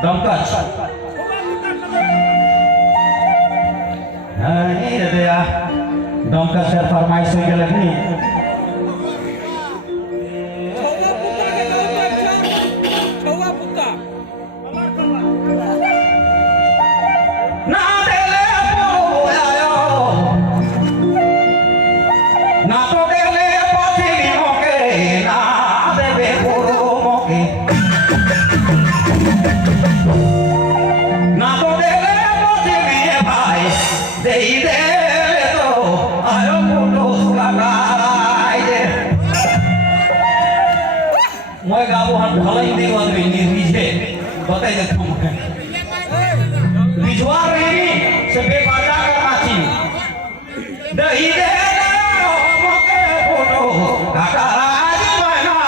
Dongkas. Nah ini dia dongkas reformasi gelap nih. Moi gabuhan khalai di wan ini rije batai de tum rijuar ini sebe baca kamaci dei de moke bodo kakara di mana